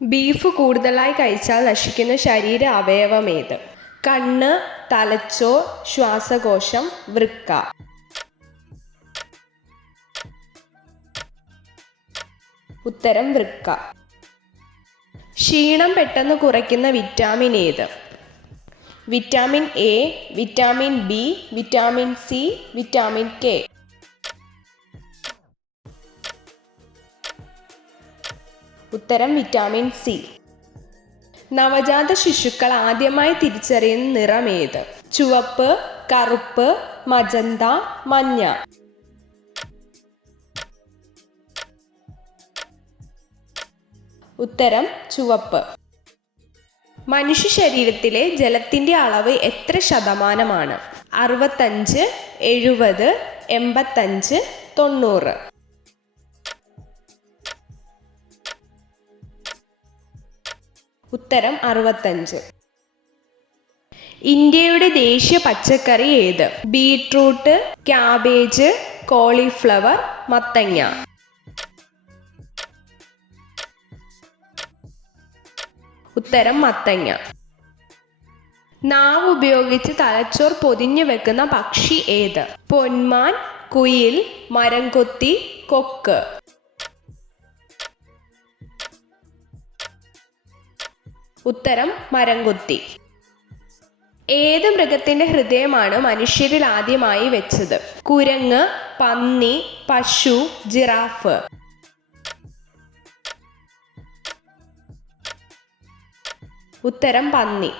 Beef കൂടുതലായി കഴിച്ചാൽ നശിക്കുന്ന ശരീര അവയവമേത്? കണ്ണ്, തലച്ചോർ, ശ്വാസകോശം, വൃക്ക. ഉത്തരം വൃക്ക. ക്ഷീണം പെട്ടെന്ന് കുറയ്ക്കുന്ന വിറ്റാമിൻ ഏത്? Vitamin A, vitamin B, vitamin C, vitamin K. ഉത്തരം വിറ്റാമിൻ സി. നവജാത ശിശുക്കൾ ആദ്യമായി തിരിച്ചറിയുന്ന നിറം ഏത്? ചുവപ്പ്, കറുപ്പ്, മജന്ത, മഞ്ഞ. ഉത്തരം ചുവപ്പ്. മനുഷ്യ ശരീരത്തിലെ ജലത്തിന്റെ അളവ് എത്ര ശതമാനമാണ്? 65, 70, 85, 90. ഉത്തരം 65. ഇന്ത്യയുടെ ദേശീയ പച്ചക്കറി ഏത്? ബീട്രൂട്ട്, ക്യാബേജ്, കോളിഫ്ലവർ, മത്തങ്ങ. ഉത്തരം മത്തങ്ങ. നാവ് ഉപയോഗിച്ച് തലച്ചോർ പൊതിഞ്ഞു വെക്കുന്ന പക്ഷി ഏത്? പൊന്മാൻ, കുയിൽ, മരംകൊത്തി, കൊക്ക്. ഉത്തരം മരംകൊത്തി. ഏത് മൃഗത്തിന്റെ ഹൃദയമാണ് മനുഷ്യരിൽ ആദ്യമായി വെച്ചത്? കുരങ്ങ്, പന്നി, പശു, ജിറാഫ്. ഉത്തരം പന്നി.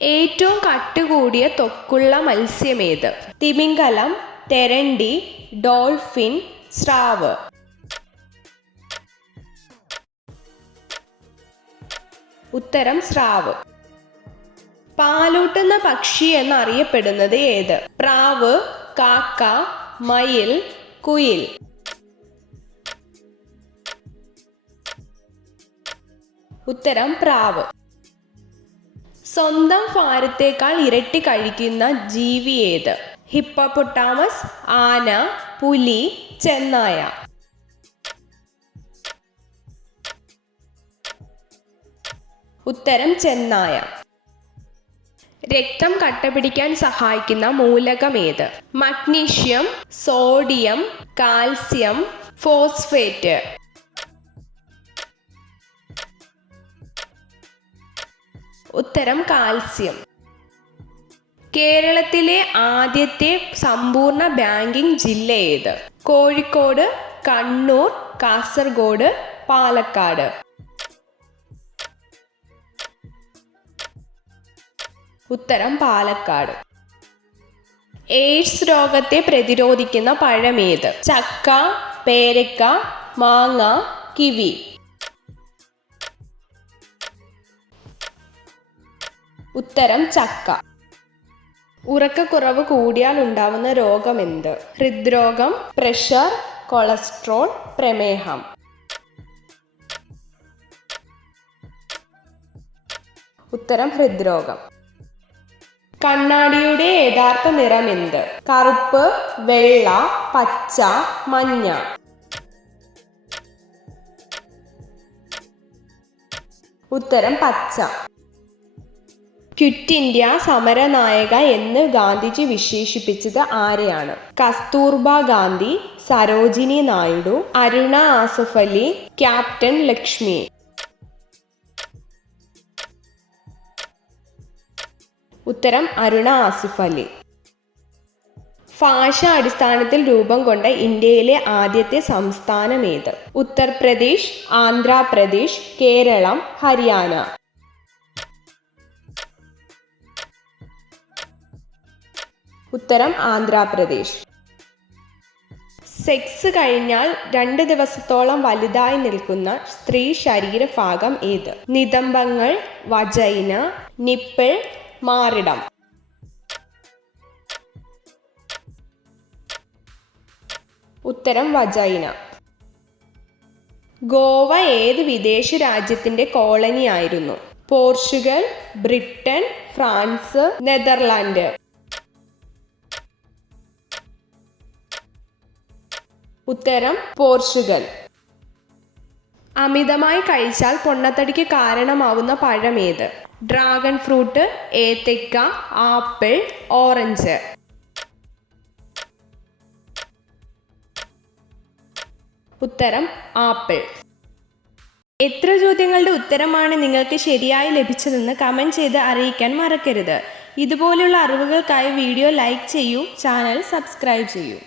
ഏറ്റവും കട്ടുകൂടിയ ത്വക്കുള്ള മത്സ്യമേത്? തിമിംഗലം, തെരണ്ടി, ഡോൾഫിൻ, സ്രാവ്. ഉത്തരം സ്രാവ്. പാലൂട്ടുന്ന പക്ഷി എന്നറിയപ്പെടുന്നത് ഏത്? പ്രാവ്, കാക്ക, മയിൽ, കുയിൽ. ഉത്തരം പ്രാവ്. സ്വന്തം ഭാരത്തേക്കാൾ ഇരട്ടി കഴിക്കുന്ന ജീവി ഏത്? ഹിപ്പോപ്പൊട്ടാമസ്, ആന, പുലി, ചെന്നായ. ഉത്തരം ചെന്നായ. രക്തം കട്ടപിടിക്കാൻ സഹായിക്കുന്ന മൂലകം ഏത്? Magnesium, sodium, calcium, phosphate. ഉത്തരം കാൽസ്യം. കേരളത്തിലെ ആദ്യത്തെ സമ്പൂർണ്ണ ബാങ്കിംഗ് ജില്ല ഏത്? കോഴിക്കോട്, കണ്ണൂർ, കാസർഗോഡ്, പാലക്കാട്. ഉത്തരം പാലക്കാട്. എയ്ഡ്സ് രോഗത്തെ പ്രതിരോധിക്കുന്ന പഴമേത്? ചക്ക, പേരക്ക, മാങ്ങ, കിവി. ഉത്തരം ചക്ക. ഉറക്കക്കുറവ് കൂടിയാൽ ഉണ്ടാവുന്ന രോഗമെന്ത്? ഹൃദ്രോഗം, പ്രഷർ, കൊളസ്ട്രോൾ, പ്രമേഹം. ഉത്തരം ഹൃദ്രോഗം. കണ്ണാടിയുടെ യഥാർത്ഥ നിറമെന്ത്? കറുപ്പ്, വെള്ള, പച്ച, മഞ്ഞ. ഉത്തരം പച്ച. ക്വിറ്റ് ഇന്ത്യ സമരനായക എന്ന് ഗാന്ധിജി വിശേഷിപ്പിച്ചത് ആരെയാണ്? കസ്തൂർബ ഗാന്ധി, സരോജിനി നായിഡു, അരുണ ആസഫ് അലി, ക്യാപ്റ്റൻ ലക്ഷ്മി. ഉത്തരം അരുണ ആസിഫ് അലി. ഭാഷ അടിസ്ഥാനത്തിൽ രൂപം കൊണ്ട ഇന്ത്യയിലെ ആദ്യത്തെ സംസ്ഥാനം ഏത്? ഉത്തർപ്രദേശ്, ആന്ധ്രാപ്രദേശ്, കേരളം, ഹരിയാന. ഉത്തരം ആന്ധ്രാപ്രദേശ്. സെക്സ് കഴിഞ്ഞാൽ 2 ദിവസത്തോളം വലുതായി നിൽക്കുന്ന സ്ത്രീ ശരീരഭാഗം ഏത്? നിതംബങ്ങൾ, വജൈന, നിപ്പിൾ, മാറിടം. ഉത്തരം വജൈന. ഗോവ ഏത് വിദേശ രാജ്യത്തിന്റെ കോളനി ആയിരുന്നു? Portugal, Britain, France, Netherland. ഉത്തരം പോർച്ചുഗൽ. അമിതമായി കഴിച്ചാൽ പൊണ്ണത്തടിക്ക് കാരണമാവുന്ന പഴമേത്? ഡ്രാഗൺ ഫ്രൂട്ട്, ഏത്തയ്ക്ക, ആപ്പിൾ, ഓറഞ്ച്. ഉത്തരം ആപ്പിൾ. എത്ര ചോദ്യങ്ങളുടെ ഉത്തരമാണ് നിങ്ങൾക്ക് ശരിയായി ലഭിച്ചതെന്ന് കമൻറ്റ് ചെയ്ത് അറിയിക്കാൻ മറക്കരുത്. ഇതുപോലുള്ള അറിവുകൾക്കായി വീഡിയോ ലൈക്ക് ചെയ്യൂ, ചാനൽ സബ്സ്ക്രൈബ് ചെയ്യൂ.